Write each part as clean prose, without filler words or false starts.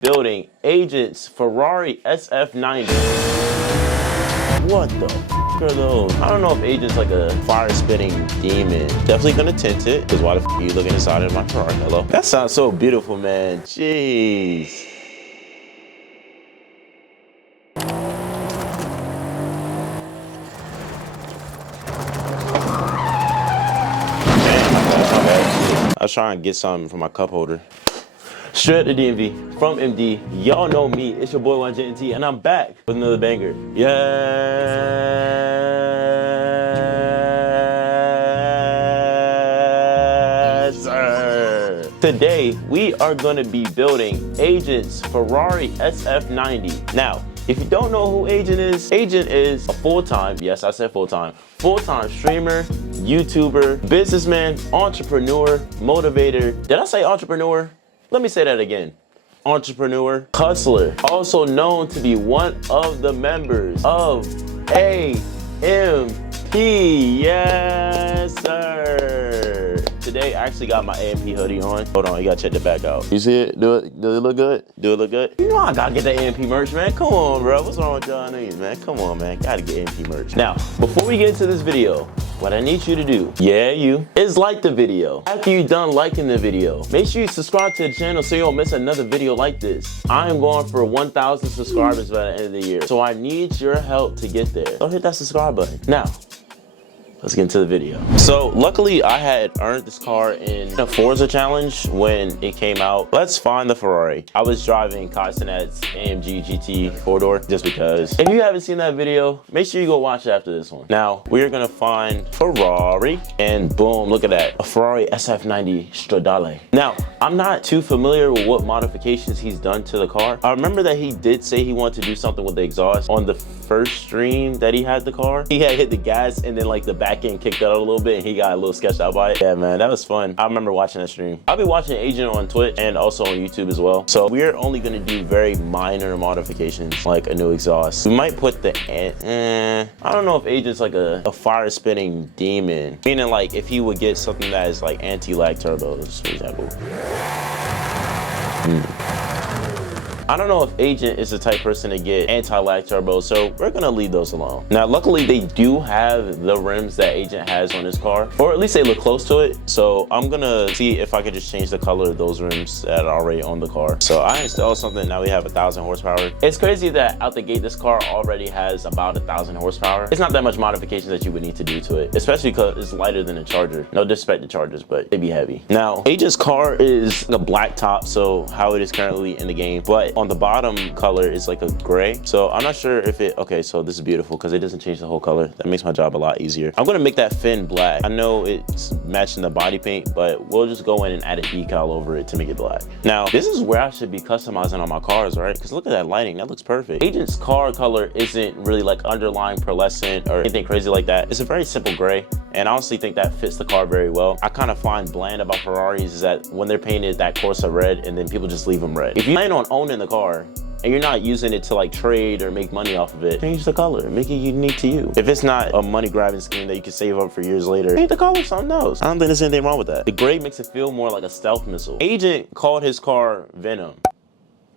building Agent's Ferrari SF90. What the f are those? I don't know if Agent's like a fire-spitting demon. Definitely gonna tint it, because why the f are you looking inside of my Ferrari? Hello? That sounds so beautiful, man. Jeez. I was trying to get something for my cup holder. Straight at the DMV, from MD, y'all know me, it's your boy YJMT, and I'm back with another banger. Yes, sir. Today, we are gonna be building Agent's Ferrari SF90. Now, if you don't know who Agent is a full-time, yes, I said full-time streamer, YouTuber, businessman, entrepreneur, motivator. Did I say entrepreneur? Let me say that again. Entrepreneur, hustler, also known to be one of the members of AMP. Yes, sir. Today, I actually got my AMP hoodie on. Hold on, you gotta check the back out. You see it? Does it look good? Do it look good? You know I gotta get that AMP merch, man. Come on, bro. What's wrong with y'all niggas, man? Come on, man. Gotta get AMP merch. Now, before we get into this video, what I need you to do, is like the video. After you're done liking the video, make sure you subscribe to the channel so you don't miss another video like this. I am going for 1,000 subscribers by the end of the year, so I need your help to get there. So hit that subscribe button. Now, let's get into the video. So luckily I had earned this car in the Forza challenge when it came out. Let's find the Ferrari. I was driving Kaisenet's AMG GT 4-door just because. If you haven't seen that video, make sure you go watch it after this one. Now we're gonna find Ferrari and boom, look at that. A Ferrari SF90 Stradale. Now, I'm not too familiar with what modifications he's done to the car. I remember that he did say he wanted to do something with the exhaust on the first stream that he had the car. He had hit the gas and then like the back end kicked out a little bit and he got a little sketched out by it. Yeah, man, that was fun. I remember watching that stream. I'll be watching Agent on Twitch and also on YouTube as well. So we're only gonna do very minor modifications like a new exhaust. We might put the, I don't know if Agent's like a fire spitting demon. Meaning like if he would get something that is like anti-lag turbos, for example. I don't know if Agent is the type person to get anti-lag turbos, so we're gonna leave those alone. Now, luckily they do have the rims that Agent has on his car, or at least they look close to it. So I'm gonna see if I could just change the color of those rims that are already on the car. So I installed something, now we have 1,000 horsepower. It's crazy that out the gate, this car already has about 1,000 horsepower. It's not that much modifications that you would need to do to it, especially because it's lighter than a Charger. No disrespect to Chargers, but they'd be heavy. Now, Agent's car is a black top, so how it is currently in the game, but on the bottom color is like a gray. So I'm not sure if it, okay, so this is beautiful because it doesn't change the whole color. That makes my job a lot easier. I'm gonna make that fin black. I know it's matching the body paint, but we'll just go in and add a decal over it to make it black. Now, this is where I should be customizing on my cars, right? Because look at that lighting, that looks perfect. Agent's car color isn't really like underlying pearlescent or anything crazy like that. It's a very simple gray, and I honestly think that fits the car very well. I kind of find bland about Ferraris is that when they're painted that Corsa red and then people just leave them red. If you plan on owning the car and you're not using it to like trade or make money off of it, change the color, make it unique to you. If it's not a money grabbing scheme that you can save up for years later, paint the color something else. I don't think there's anything wrong with that. The gray makes it feel more like a stealth missile. Agent called his car Venom.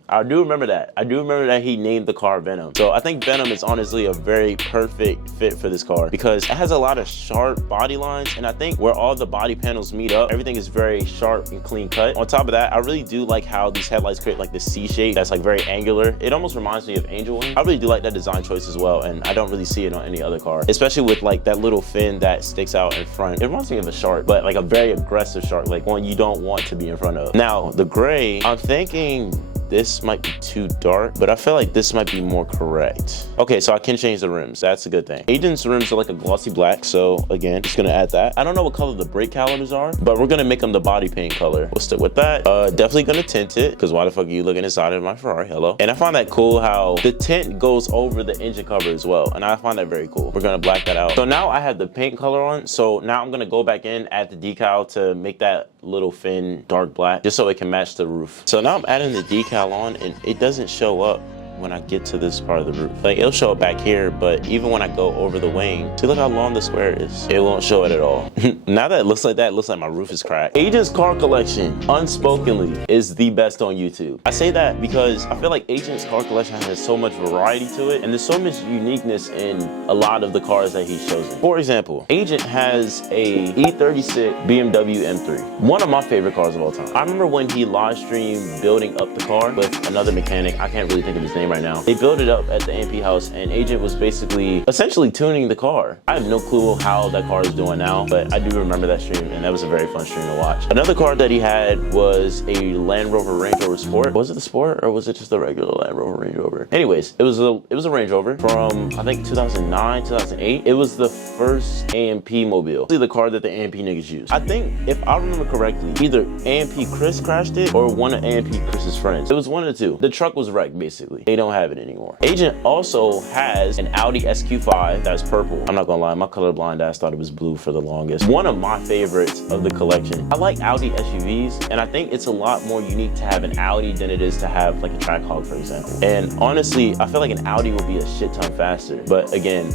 I do remember that. I do remember that he named the car Venom. So I think Venom is honestly a very perfect fit for this car because it has a lot of sharp body lines, and I think where all the body panels meet up, everything is very sharp and clean cut. On top of that, I really do like how these headlights create like this C shape that's like very angular. It almost reminds me of Angel Wing. I really do like that design choice as well, and I don't really see it on any other car, especially with like that little fin that sticks out in front. It reminds me of a shark, but like a very aggressive shark, like one you don't want to be in front of. Now, the gray, I'm thinking this might be too dark, but I feel like this might be more correct. Okay, so I can change the rims. That's a good thing. Agent's rims are like a glossy black, so again, just gonna add that. I don't know what color the brake calipers are, but we're gonna make them the body paint color. We'll stick with that. Definitely gonna tint it, because why the fuck are you looking inside of my Ferrari? Hello. And I find that cool how the tint goes over the engine cover as well, and I find that very cool. We're gonna black that out. So now I have the paint color on, so now I'm gonna go back in, add the decal to make that little fin dark black, just so it can match the roof. So now I'm adding the decal on, and it doesn't show up when I get to this part of the roof. Like, it'll show it back here, but even when I go over the wing, see, look how long the square is. It won't show it at all. Now that it looks like that, it looks like my roof is cracked. Agent's car collection, unspokenly, is the best on YouTube. I say that because I feel like Agent's car collection has so much variety to it, and there's so much uniqueness in a lot of the cars that he's chosen. For example, Agent has a E36 BMW M3, one of my favorite cars of all time. I remember when he live streamed building up the car with another mechanic. I can't really think of his name right now. They built it up at the AMP house, and Agent was basically essentially tuning the car. I have no clue how that car is doing now, but I do remember that stream, and that was a very fun stream to watch. Another car that he had was a Land Rover Range Rover Sport. Was it the Sport, or was it just the regular Land Rover Range Rover? Anyways, it was a Range Rover from, I think, 2009, 2008. It was the first AMP mobile. The car that the AMP niggas used. I think, if I remember correctly, either AMP Chris crashed it or one of AMP Chris's friends. It was one of the two. The truck was wrecked, basically. They don't have it anymore. Agent also has an Audi SQ5 that's purple. I'm not gonna lie, my colorblind ass thought it was blue for the longest. One of my favorites of the collection. I like Audi SUVs, and I think it's a lot more unique to have an Audi than it is to have like a Trackhawk, for example. And honestly, I feel like an Audi will be a shit ton faster. But again,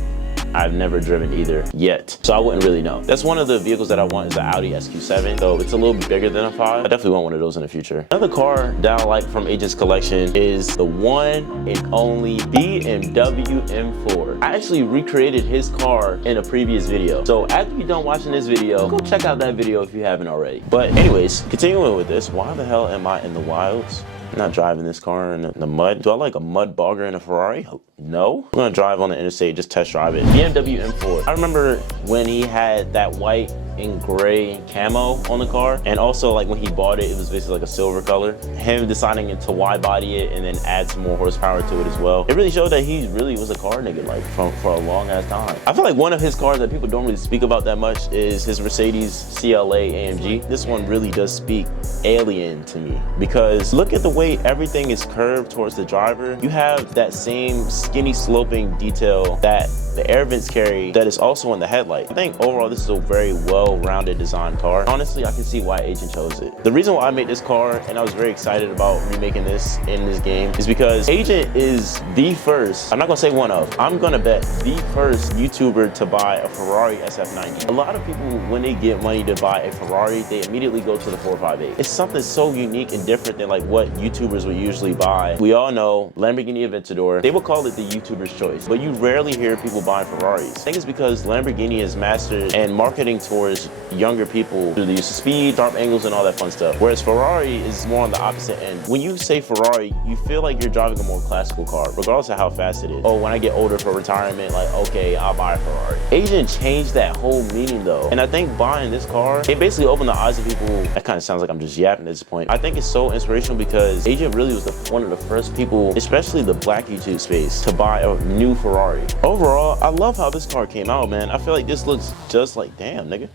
I've never driven either yet, so I wouldn't really know. That's one of the vehicles that I want, is the Audi SQ7, though it's a little bigger than a 5. I definitely want one of those in the future. Another car that I like from Agent's collection is the one and only BMW M4. I actually recreated his car in a previous video, so after you're done watching this video, go check out that video if you haven't already. But anyways, continuing with this, why the hell am I in the wilds? I'm not driving this car in the mud. Do I like a mud bogger in a Ferrari? No. I'm gonna drive on the interstate, just test drive it. BMW M4. I remember when he had that white and gray camo on the car, and also like when he bought it, it was basically like a silver color. Him deciding to wide body it and then add some more horsepower to it as well. It really showed that he really was a car nigga, like for a long ass time. I feel like one of his cars that people don't really speak about that much is his Mercedes CLA AMG. This one really does speak alien to me, because look at the way everything is curved towards the driver. You have that same skinny sloping detail that the air vents carry that is also on the headlight. I think overall this is a very well-rounded design car. Honestly, I can see why Agent chose it. The reason why I made this car, and I was very excited about remaking this in this game, is because Agent is the first, I'm not gonna say one of, I'm gonna bet the first YouTuber to buy a Ferrari SF90. A lot of people, when they get money to buy a Ferrari, they immediately go to the 458. It's something so unique and different than like what YouTubers would usually buy. We all know Lamborghini Aventador, they would call it the YouTuber's choice, but you rarely hear people buying Ferraris. I think it's because Lamborghini has mastered and marketing towards younger people through the use of speed, sharp angles, and all that fun stuff. Whereas Ferrari is more on the opposite end. When you say Ferrari, you feel like you're driving a more classical car, regardless of how fast it is. Oh, when I get older for retirement, like, okay, I'll buy a Ferrari. Agent changed that whole meaning though. And I think buying this car, it basically opened the eyes of people. That kind of sounds like I'm just yapping at this point. I think it's so inspirational because Agent really was one of the first people, especially the black YouTube space, to buy a new Ferrari. Overall, I love how this car came out, man. I feel like this looks just like, damn, nigga.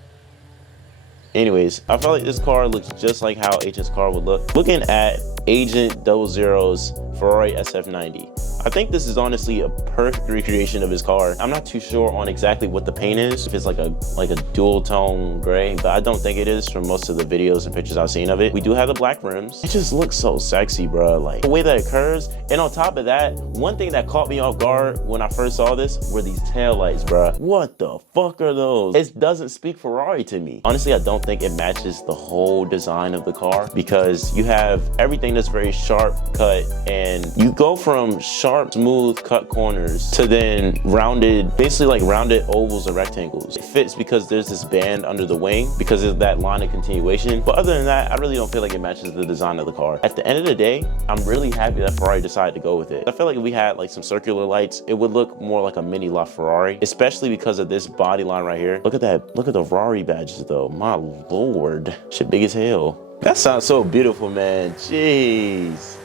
Anyways, I feel like this car looks just like how Agent's car would look. Looking at Agent 00's Ferrari SF90. I think this is honestly a perfect recreation of his car. I'm not too sure on exactly what the paint is, if it's like a dual tone gray, but I don't think it is from most of the videos and pictures I've seen of it. We do have the black rims. It just looks so sexy, bro. Like the way that it curves. And on top of that, one thing that caught me off guard when I first saw this were these tail lights, bro. What the fuck are those? It doesn't speak Ferrari to me. Honestly, I don't think it matches the whole design of the car, because you have everything that's very sharp cut, and you go from sharp, smooth cut corners to then rounded, basically like rounded ovals or rectangles. It fits because there's this band under the wing because of that line of continuation. But other than that, I really don't feel like it matches the design of the car. At the end of the day, I'm really happy that Ferrari decided to go with it. I feel like if we had like some circular lights, it would look more like a mini LaFerrari, especially because of this body line right here. Look at that. Look at the Ferrari badges though. My lord, shit big as hell. That sounds so beautiful, man. Jeez.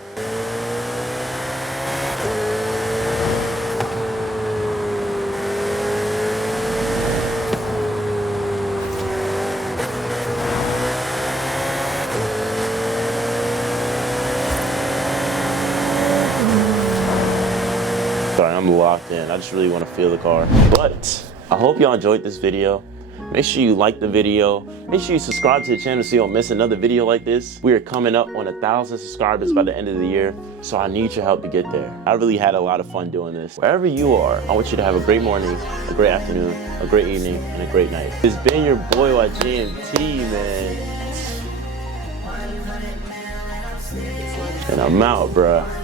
Sorry, I'm locked in. I just really want to feel the car. But I hope y'all enjoyed this video. Make sure you like the video. Make sure you subscribe to the channel so you don't miss another video like this. We are coming up on 1,000 subscribers by the end of the year, so I need your help to get there. I really had a lot of fun doing this. Wherever you are, I want you to have a great morning, a great afternoon, a great evening, and a great night. It's been your boy YJMT, man. And I'm out, bruh.